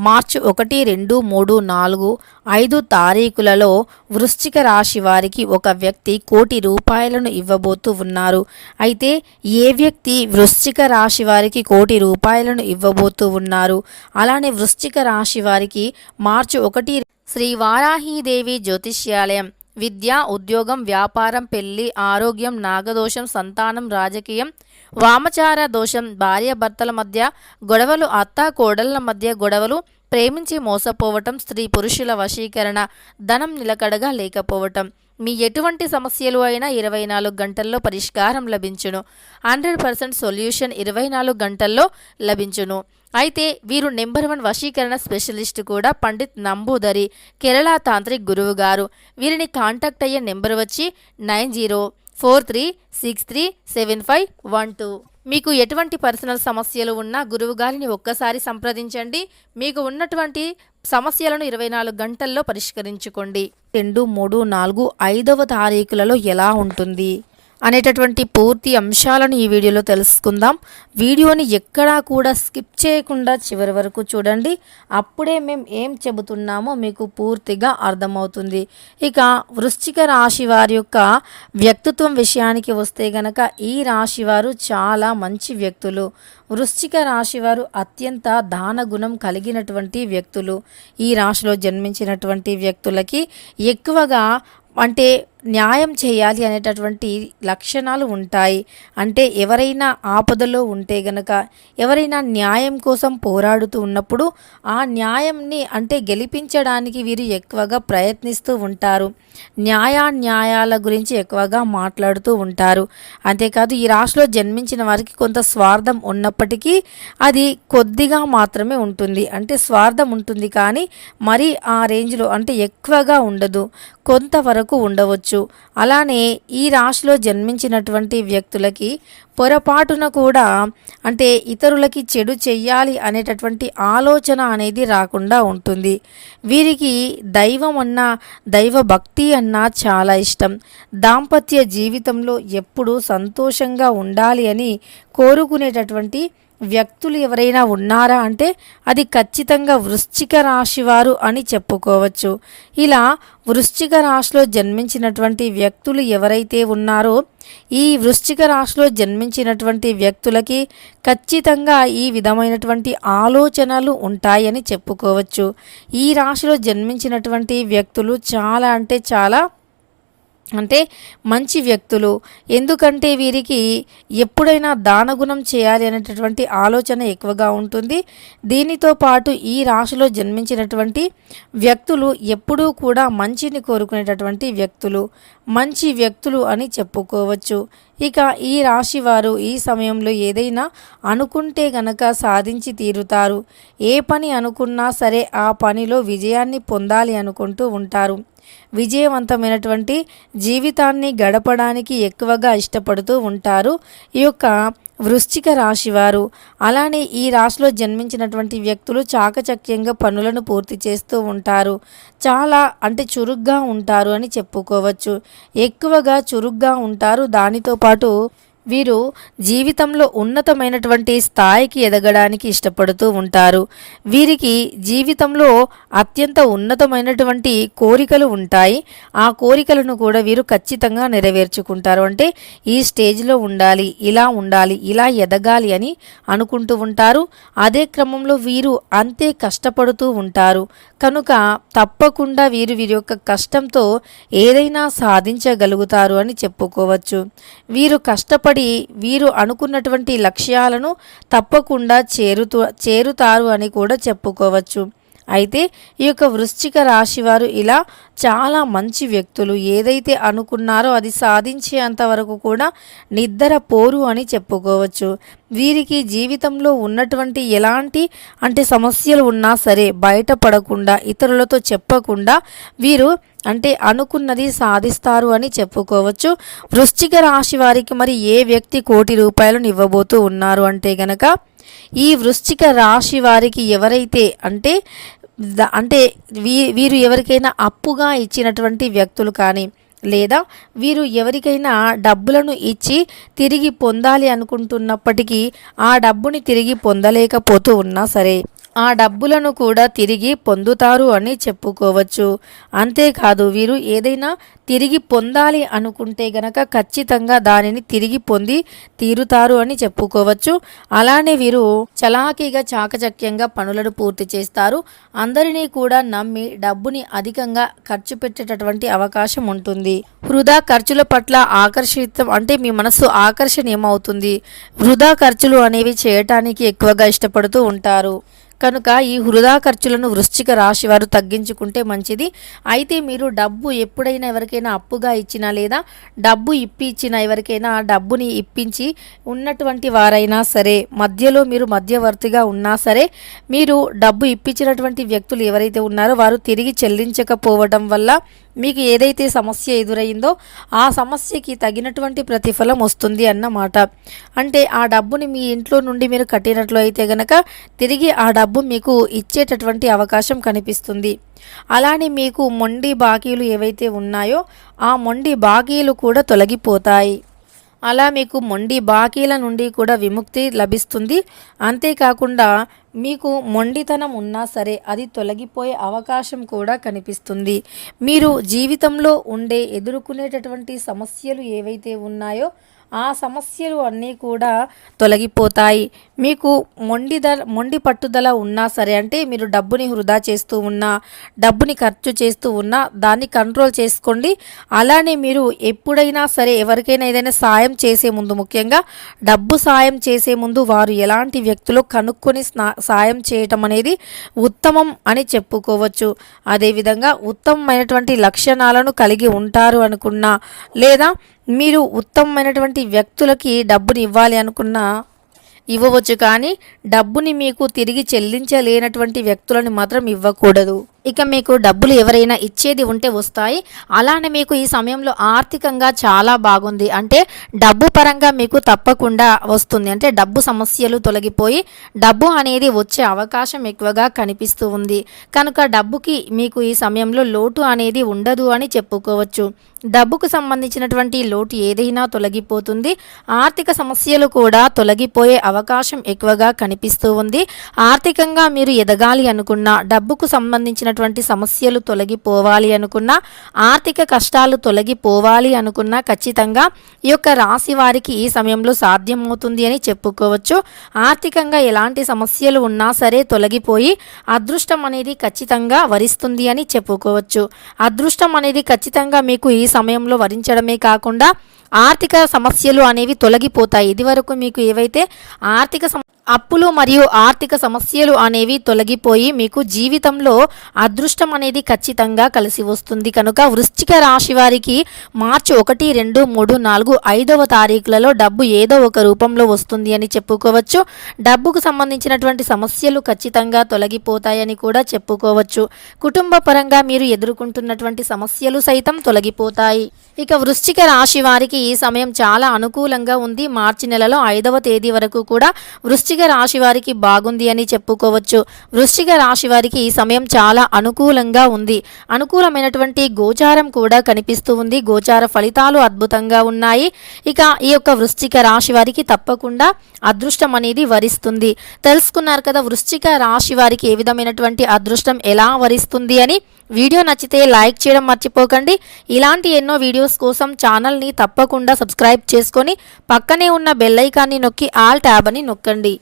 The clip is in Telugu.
మార్చి ఒకటి రెండు మూడు నాలుగు ఐదు తారీఖులలో వృశ్చిక రాశి వారికి ఒక వ్యక్తి కోటి రూపాయలను ఇవ్వబోతూ ఉన్నారు. అయితే ఏ వ్యక్తి వృశ్చిక రాశి వారికి కోటి రూపాయలను ఇవ్వబోతూ ఉన్నారు? అలానే వృశ్చిక రాశి వారికి మార్చి ఒకటి శ్రీ వారాహీదేవి జ్యోతిష్యాలయం విద్య ఉద్యోగం వ్యాపారం పెళ్ళి ఆరోగ్యం నాగదోషం సంతానం రాజకీయం వామచార దోషం భార్యాభర్తల మధ్య గొడవలు అత్త కోడళ్ళ మధ్య గొడవలు ప్రేమించి మోసపోవటం స్త్రీ పురుషుల వశీకరణ ధనం నిలకడగా లేకపోవటం. మీ ఎటువంటి సమస్యలు అయినా ఇరవై నాలుగు గంటల్లో పరిష్కారం లభించును. హండ్రెడ్ పర్సెంట్ సొల్యూషన్ ఇరవై నాలుగు గంటల్లో లభించును. అయితే వీరు నెంబర్ వన్ వశీకరణ స్పెషలిస్ట్ కూడా పండిత్ నంబూదరి కేరళ తాంత్రిక్ గురువు గారు. వీరిని కాంటాక్ట్ అయ్యే నెంబర్ వచ్చి nine zero four three six three seven five one two. మీకు ఎటువంటి పర్సనల్ సమస్యలు ఉన్నా గురువు గారిని ఒక్కసారి సంప్రదించండి. మీకు ఉన్నటువంటి సమస్యలను ఇరవై నాలుగు గంటల్లో పరిష్కరించుకోండి. రెండు మూడు నాలుగు ఐదవ తారీఖులలో ఎలా ఉంటుంది? అనేటటువంటి పూర్తి అంశాలను ఈ వీడియోలో తెలుసుకుందాం. వీడియోని ఎక్కడా కూడా స్కిప్ చేయకుండా చివరి వరకు చూడండి. అప్పుడే మేము ఏం చెబుతున్నామో మీకు పూర్తిగా అర్థమవుతుంది. ఇక వృశ్చిక రాశి వారి యొక్క వ్యక్తిత్వం విషయానికి వస్తే గనక ఈ రాశి వారు చాలా మంచి వ్యక్తులు. వృశ్చిక రాశి వారు అత్యంత దాన గుణం కలిగినటువంటి వ్యక్తులు. ఈ రాశిలో జన్మించినటువంటి వ్యక్తులకి ఎక్కువగా అంటే న్యాయం చేయాలి అనేటటువంటి లక్షణాలు ఉంటాయి. అంటే ఎవరైనా ఆపదలో ఉంటే గనక ఎవరైనా న్యాయం కోసం పోరాడుతూ ఉన్నప్పుడు ఆ న్యాయంని అంటే గెలిపించడానికి వీరు ఎక్కువగా ప్రయత్నిస్తూ ఉంటారు. న్యాయాన్యాయాల గురించి ఎక్కువగా మాట్లాడుతూ ఉంటారు. అంతేకాదు ఈ రాశిలో జన్మించిన వారికి కొంత స్వార్థం ఉన్నప్పటికీ అది కొద్దిగా మాత్రమే ఉంటుంది. అంటే స్వార్థం ఉంటుంది కానీ మరి ఆ రేంజ్లో అంటే ఎక్కువగా ఉండదు. కొంతవరకు ఉండవచ్చు. అలానే ఈ రాశిలో జన్మించినటువంటి వ్యక్తులకి పొరపాటున కూడా అంటే ఇతరులకి చెడు చెయ్యాలి అనేటటువంటి ఆలోచన అనేది రాకుండా ఉంటుంది. వీరికి దైవం అన్న దైవ భక్తి అన్నా చాలా ఇష్టం. దాంపత్య జీవితంలో ఎప్పుడూ సంతోషంగా ఉండాలి అని కోరుకునేటటువంటి వ్యక్తులు ఎవరైనా ఉన్నారా అంటే అది ఖచ్చితంగా వృశ్చిక రాశి వారు అని చెప్పుకోవచ్చు. ఇలా వృశ్చిక రాశిలో జన్మించినటువంటి వ్యక్తులు ఎవరైతే ఉన్నారో ఈ వృశ్చిక రాశిలో జన్మించినటువంటి వ్యక్తులకి ఖచ్చితంగా ఈ విధమైనటువంటి ఆలోచనలు ఉంటాయని చెప్పుకోవచ్చు. ఈ రాశిలో జన్మించినటువంటి వ్యక్తులు చాలా అంటే చాలా అంటే మంచి వ్యక్తులు. ఎందుకంటే వీరికి ఎప్పుడైనా దానగుణం చేయాలి అనేటటువంటి ఆలోచన ఎక్కువగా ఉంటుంది. దీనితో పాటు ఈ రాశిలో జన్మించినటువంటి వ్యక్తులు ఎప్పుడూ కూడా మంచిని కోరుకునేటటువంటి వ్యక్తులు. మంచి వ్యక్తులు అని చెప్పుకోవచ్చు. ఇక ఈ రాశి వారు ఈ సమయంలో ఏదైనా అనుకుంటే గనక సాధించి తీరుతారు. ఏ పని అనుకున్నా సరే ఆ పనిలో విజయాన్ని పొందాలి అనుకుంటూ ఉంటారు. విజయవంతమైనటువంటి జీవితాన్ని గడపడానికి ఎక్కువగా ఇష్టపడుతూ ఉంటారు. ఈ యొక్క వృశ్చిక రాశి వారు అలానే ఈ రాశిలో జన్మించినటువంటి వ్యక్తులు చాకచక్యంగా పనులను పూర్తి చేస్తూ ఉంటారు. చాలా అంటే చురుగ్గా ఉంటారు అని చెప్పుకోవచ్చు. ఎక్కువగా చురుగ్గా ఉంటారు. దానితో పాటు వీరు జీవితంలో ఉన్నతమైనటువంటి స్థాయికి ఎదగడానికి ఇష్టపడుతూ ఉంటారు. వీరికి జీవితంలో అత్యంత ఉన్నతమైనటువంటి కోరికలు ఉంటాయి. ఆ కోరికలను కూడా వీరు ఖచ్చితంగా నెరవేర్చుకుంటారు. అంటే ఈ స్టేజ్లో ఉండాలి ఇలా ఉండాలి ఇలా ఎదగాలి అని అనుకుంటూ ఉంటారు. అదే క్రమంలో వీరు అంతే కష్టపడుతూ ఉంటారు. కనుక తప్పకుండా వీరు వీరి యొక్క కష్టంతో ఏదైనా సాధించగలుగుతారు అని చెప్పుకోవచ్చు. వీరు కష్టపడి వీరు అనుకున్నటువంటి లక్ష్యాలను తప్పకుండా చేరుతూ చేరుతారు అని కూడా చెప్పుకోవచ్చు. అయితే ఈ యొక్క వృశ్చిక రాశి వారు ఇలా చాలా మంచి వ్యక్తులు. ఏదైతే అనుకున్నారో అది సాధించేంత వరకు కూడా నిద్ర పోరు అని చెప్పుకోవచ్చు. వీరికి జీవితంలో ఉన్నటువంటి ఎలాంటి అంటే సమస్యలు ఉన్నా సరే బయటపడకుండా ఇతరులతో చెప్పకుండా వీరు అంటే అనుకున్నది సాధిస్తారు అని చెప్పుకోవచ్చు. వృశ్చిక రాశి వారికి మరి ఏ వ్యక్తి కోటి రూపాయలను ఇవ్వబోతూ ఉన్నారు అంటే గనక ఈ వృశ్చిక రాశి వారికి ఎవరైతే అంటే అంటే వీ వీరు ఎవరికైనా అప్పుగా ఇచ్చినటువంటి వ్యక్తులు కానీ లేదా వీరు ఎవరికైనా డబ్బులను ఇచ్చి తిరిగి పొందాలి అనుకుంటున్నప్పటికీ ఆ డబ్బుని తిరిగి పొందలేకపోతూ ఉన్నా సరే ఆ డబ్బులను కూడా తిరిగి పొందుతారు అని చెప్పుకోవచ్చు. అంతేకాదు వీరు ఏదైనా తిరిగి పొందాలి అనుకుంటే గనక ఖచ్చితంగా దానిని తిరిగి పొంది తీరుతారు అని చెప్పుకోవచ్చు. అలానే వీరు చలాకీగా చాకచక్యంగా పనులను పూర్తి చేస్తారు. అందరినీ కూడా నమ్మి డబ్బుని అధికంగా ఖర్చు పెట్టేటటువంటి అవకాశం ఉంటుంది. వృధా ఖర్చుల పట్ల ఆకర్షితం అంటే మీ మనసు ఆకర్షణీయమవుతుంది. వృధా ఖర్చులు అనేవి చేయటానికి ఎక్కువగా ఇష్టపడుతూ ఉంటారు. కనుక ఈ వృధా ఖర్చులను వృశ్చిక రాశి వారు తగ్గించుకుంటే మంచిది. అయితే మీరు డబ్బు ఎప్పుడైనా ఎవరికైనా అప్పుగా ఇచ్చినా లేదా డబ్బు ఇప్పించిన ఎవరికైనా డబ్బుని ఇప్పించి ఉన్నటువంటి వారైనా సరే మధ్యలో మీరు మధ్యవర్తిగా ఉన్నా సరే మీరు డబ్బు ఇప్పించినటువంటి వ్యక్తులు ఎవరైతే ఉన్నారో వారు తిరిగి చెల్లించకపోవడం వల్ల మీకు ఏదైతే సమస్య ఎదురైందో ఆ సమస్యకి తగినటువంటి ప్రతిఫలం వస్తుంది అన్నమాట. అంటే ఆ డబ్బుని మీ ఇంట్లో నుండి మీరు కట్టినట్లు అయితే గనక తిరిగి ఆ డబ్బు మీకు ఇచ్చేటటువంటి అవకాశం కనిపిస్తుంది. అలానే మీకు మొండి బాకీలు ఏవైతే ఉన్నాయో ఆ మొండి బాకీలు కూడా తొలగిపోతాయి. అలా మీకు మొండి బాకీల నుండి కూడా విముక్తి లభిస్తుంది. అంతేకాకుండా మీకు మొండితనం ఉన్నా సరే అది తొలగిపోయే అవకాశం కూడా కనిపిస్తుంది. మీరు జీవితంలో ఉండే ఎదుర్కొనేటటువంటి సమస్యలు ఏవైతే ఉన్నాయో ఆ సమస్యలు అన్నీ కూడా తొలగిపోతాయి. మీకు మొండిద మొండి పట్టుదల ఉన్నా సరే అంటే మీరు డబ్బుని వృధా చేస్తూ ఉన్నా డబ్బుని ఖర్చు చేస్తూ ఉన్నా దాన్ని కంట్రోల్ చేసుకోండి. అలానే మీరు ఎప్పుడైనా సరే ఎవరికైనా ఏదైనా సాయం చేసే ముందు ముఖ్యంగా డబ్బు సాయం చేసే ముందు వారు ఎలాంటి వ్యక్తులు కనుక్కొని సాయం చేయటం అనేది ఉత్తమం అని చెప్పుకోవచ్చు. అదేవిధంగా ఉత్తమమైనటువంటి లక్షణాలను కలిగి ఉంటారు అనుకున్నా లేదా మీరు ఉత్తమమైనటువంటి వ్యక్తులకి డబ్బుని ఇవ్వాలి అనుకున్నా ఇవ్వవచ్చు కానీ డబ్బుని మీకు తిరిగి చెల్లించలేనటువంటి వ్యక్తులను మాత్రం ఇవ్వకూడదు. ఇక మీకు డబ్బులు ఎవరైనా ఇచ్చేది ఉంటే వస్తాయి. అలానే మీకు ఈ సమయంలో ఆర్థికంగా చాలా బాగుంది. అంటే డబ్బు పరంగా మీకు తప్పకుండా వస్తుంది. అంటే డబ్బు సమస్యలు తొలగిపోయి డబ్బు అనేది వచ్చే అవకాశం ఎక్కువగా కనిపిస్తూ ఉంది. కనుక డబ్బుకి మీకు ఈ సమయంలో లోటు అనేది ఉండదు అని చెప్పుకోవచ్చు. డబ్బుకు సంబంధించినటువంటి లోటు ఏదైనా తొలగిపోతుంది. ఆర్థిక సమస్యలు కూడా తొలగిపోయే అవకాశం ఎక్కువగా కనిపిస్తూ ఉంది. ఆర్థికంగా మీరు ఎదగాలి అనుకున్నా డబ్బుకు సంబంధించినటువంటి సమస్యలు తొలగిపోవాలి అనుకున్నా ఆర్థిక కష్టాలు తొలగిపోవాలి అనుకున్నా ఖచ్చితంగా ఈ యొక్క రాశి వారికి ఈ సమయంలో సాధ్యమవుతుంది అని చెప్పుకోవచ్చు. ఆర్థికంగా ఎలాంటి సమస్యలు ఉన్నా సరే తొలగిపోయి అదృష్టం అనేది ఖచ్చితంగా వరిస్తుంది అని చెప్పుకోవచ్చు. అదృష్టం అనేది ఖచ్చితంగా మీకు ఈ సమయంలో వరించడమే కాకుండా ఆర్థిక సమస్యలు అనేవి తొలగిపోతాయి. ఇదివరకు మీకు ఏవైతే ఆర్థిక అప్పులు మరియు ఆర్థిక సమస్యలు అనేవి తొలగిపోయి మీకు జీవితంలో అదృష్టం అనేది ఖచ్చితంగా కలిసి వస్తుంది. కనుక వృశ్చిక రాశి వారికి మార్చి ఒకటి రెండు మూడు నాలుగు ఐదవ తారీఖులలో డబ్బు ఏదో ఒక రూపంలో వస్తుంది అని చెప్పుకోవచ్చు. డబ్బుకు సంబంధించినటువంటి సమస్యలు ఖచ్చితంగా తొలగిపోతాయని కూడా చెప్పుకోవచ్చు. కుటుంబ పరంగా మీరు ఎదుర్కొంటున్నటువంటి సమస్యలు సైతం తొలగిపోతాయి. ఇక వృశ్చిక రాశి వారికి ఈ సమయం చాలా అనుకూలంగా ఉంది. మార్చి నెలలో ఐదవ తేదీ వరకు కూడా వృశ్చిక రాశి వారికి బాగుంది అని చెప్పుకోవచ్చు. వృశ్చిక రాశి వారికి ఈ సమయం చాలా అనుకూలంగా ఉంది. అనుకూలమైనటువంటి గోచారం కూడా కనిపిస్తూ ఉంది. గోచార ఫలితాలు అద్భుతంగా ఉన్నాయి. ఇక ఈ యొక్క వృశ్చిక రాశి వారికి తప్పకుండా అదృష్టం అనేది వరిస్తుంది. తెలుసుకున్నారు కదా వృశ్చిక రాశి వారికి ఏ విధమైనటువంటి అదృష్టం ఎలా వరిస్తుంది అని. వీడియో నచ్చితే లైక్ చేయడం మర్చిపోకండి. ఇలాంటి ఎన్నో వీడియోస్ కోసం ఛానల్ని తప్పకుండా సబ్స్క్రైబ్ చేసుకొని పక్కనే ఉన్న బెల్ ఐకాన్ని నొక్కి ఆల్ ట్యాబ్ అని నొక్కండి.